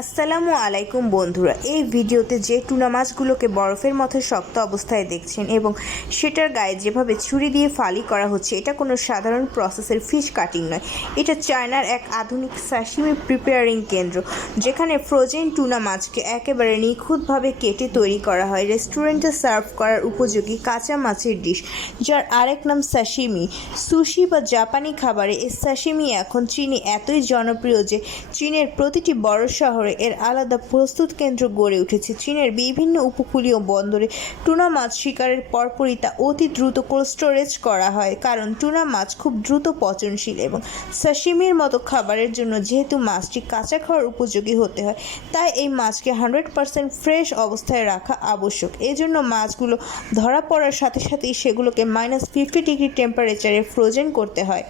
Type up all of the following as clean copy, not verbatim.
আসসালামু আলাইকুম বন্ধুরা, এই ভিডিওতে যে টুনা মাছগুলোকে বরফের মতো শক্ত অবস্থায় দেখছেন এবং সেটার গায়ে যেভাবে ছুরি দিয়ে ফালি করা হচ্ছে, এটা কোনো সাধারণ প্রসেসের ফিশ কাটিং নয়। এটা চায়নার এক আধুনিক সাশিমি প্রিপেয়ারিং কেন্দ্র, যেখানে ফ্রোজেন টুনা মাছকে একেবারে নিখুঁতভাবে কেটে তৈরি করা হয় রেস্টুরেন্টে সার্ভ করার উপযোগী কাঁচা মাছের ডিশ, যার আরেক নাম সাশিমি। সুশি বা জাপানি খাবারে এই সাশিমি এখন চীনে এতই জনপ্রিয় যে চীনের প্রতিটি বড় শহরে এর আলাদা প্রস্তুত কেন্দ্র গড়ে উঠেছে। চীনের বিভিন্ন উপকূলীয় বন্দরে টুনা মাছ শিকারের পরপরই তা অতি দ্রুত কোল্ড স্টোরেজ করা হয়, কারণ টুনা মাছ খুব দ্রুত পচনশীল এবং সাশিমির মতো খাবারের জন্য যেহেতু মাছটি কাঁচা খাওয়ার উপযোগী হতে হয়, তাই এই মাছকে 100% ফ্রেশ অবস্থায় রাখা আবশ্যক। এজন্য মাছগুলো ধরা পড়ার সাথে সাথেই সেগুলোকে -50 ডিগ্রি টেম্পারেচারে ফ্রোজেন করতে হয়।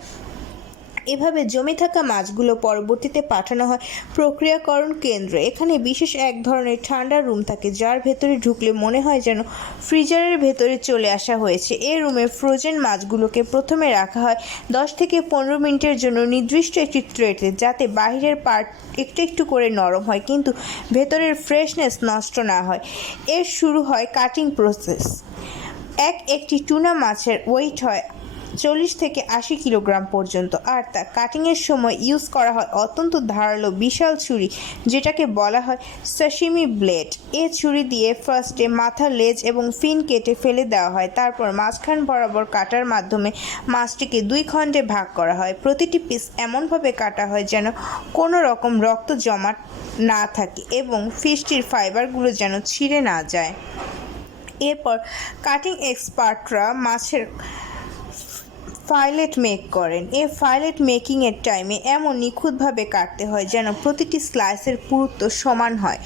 এভাবে জমে থাকা মাছগুলো পরবর্তীতে পাঠানো হয় প্রক্রিয়াকরণ কেন্দ্রে। এখানে বিশেষ এক ধরনের ঠান্ডা রুম থাকে, যার ভেতরে ঢুকলে মনে হয় যেন ফ্রিজারের ভেতরে চলে আসা হয়েছে। এই রুমে ফ্রোজেন মাছগুলোকে প্রথমে রাখা হয় 10 থেকে 15 মিনিটের জন্য নির্দিষ্ট একটি ট্রেতে, যাতে বাহিরের পার্ট একটু একটু করে নরম হয় কিন্তু ভেতরের ফ্রেশনেস নষ্ট না হয়। এর শুরু হয় কাটিং প্রসেস। একটি টুনা মাছের ওয়েট হয় 40 থেকে 80 কিলোগ্রাম পর্যন্ত, আর তা কাটিংয়ের সময় ইউজ করা হয় অত্যন্ত ধারালো বিশাল ছুরি, যেটাকে বলা হয় সাশিমি ব্লেড। এই ছুরি দিয়ে ফার্স্টে মাথা, লেজ এবং ফিন কেটে ফেলে দেওয়া হয়। তারপর মাঝখান বরাবর কাটার মাধ্যমে মাছটিকে 2 খণ্ডে ভাগ করা হয়। প্রতিটি পিস এমনভাবে কাটা হয় যেন কোনো রকম রক্ত জমা না থাকে এবং ফিশটির ফাইবারগুলো যেন ছিঁড়ে না যায়। এরপর কাটিং এক্সপার্টরা মাছের ফাইলেট মেক করেন। এই ফাইলেট মেকিংয়ের টাইমে এমন নিখুঁতভাবে কাটতে হয় যেন প্রতিটি স্লাইসের পুরুত্ব সমান হয়,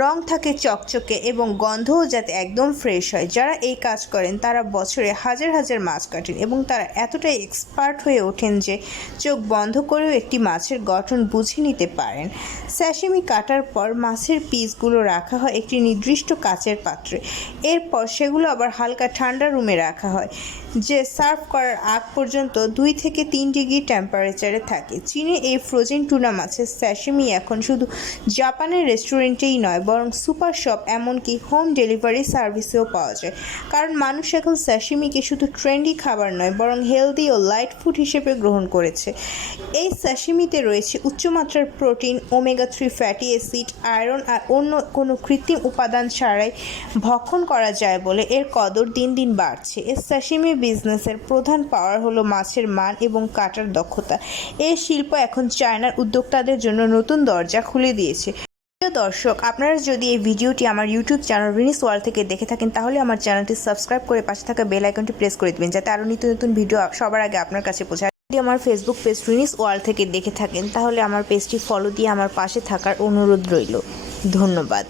রং থাকে চকচকে এবং গন্ধও যাতে একদম ফ্রেশ হয়। যারা এই কাজ করেন তারা বছরে হাজার হাজার মাছ কাটেন এবং তারা এতটাই এক্সপার্ট হয়ে ওঠেন যে চোখ বন্ধ করেও একটি মাছের গঠন বুঝে নিতে পারেন। সাশিমি কাটার পর মাছের পিসগুলো রাখা হয় একটি নির্দিষ্ট কাচের পাত্রে। এরপর সেগুলো আবার হালকা ঠান্ডা রুমে রাখা হয়, যে সার্ভ করার আগ পর্যন্ত 2 থেকে 3 ডিগ্রি টেম্পারেচারে থাকে। চীনে এই ফ্রোজেন টুনা মাছের সাশিমি এখন শুধু জাপানের রেস্টুরেন্টেই নয়, বরং সুপার শপ এমনকি হোম ডেলিভারি সার্ভিসেও পাওয়া যায়, কারণ মানুষ এখন সাশিমিকে শুধু ট্রেন্ডি খাবার নয়, বরং হেলদি ও লাইট ফুড হিসেবে গ্রহণ করেছে। এই সাশিমিতে রয়েছে উচ্চমাত্রার protein, omega three fatty acid, iron আর অন্য কোনো কৃত্রিম উপাদান ছাড়াই ভক্ষণ করা যায় বলে এর কদর দিন দিন বাড়ছে। এই সাশিমি বিজনেসের প্রধান পাওয়ার হলো মাছের মান এবং কাটার দক্ষতা। এই শিল্প এখন চায়নার উদ্যোক্তাদের জন্য নতুন দরজা খুলে দিয়েছে। প্রিয় দর্শক, আপনারা যদি এই ভিডিওটি আমার ইউটিউব চ্যানেল রিনিস ওয়ার্ল্ড থেকে দেখে থাকেন, তাহলে আমার চ্যানেলটি সাবস্ক্রাইব করে পাশে থাকা বেল আইকনটি প্রেস করে দেবেন, যাতে আরও নিত্য নতুন ভিডিও সবার আগে আপনার কাছে পৌঁছায়। যদি আমার ফেসবুক পেজ রিনিস ওয়ার্ল্ড থেকে দেখে থাকেন, তাহলে আমার পেজটি ফলো দিয়ে আমার পাশে থাকার অনুরোধ রইল। ধন্যবাদ।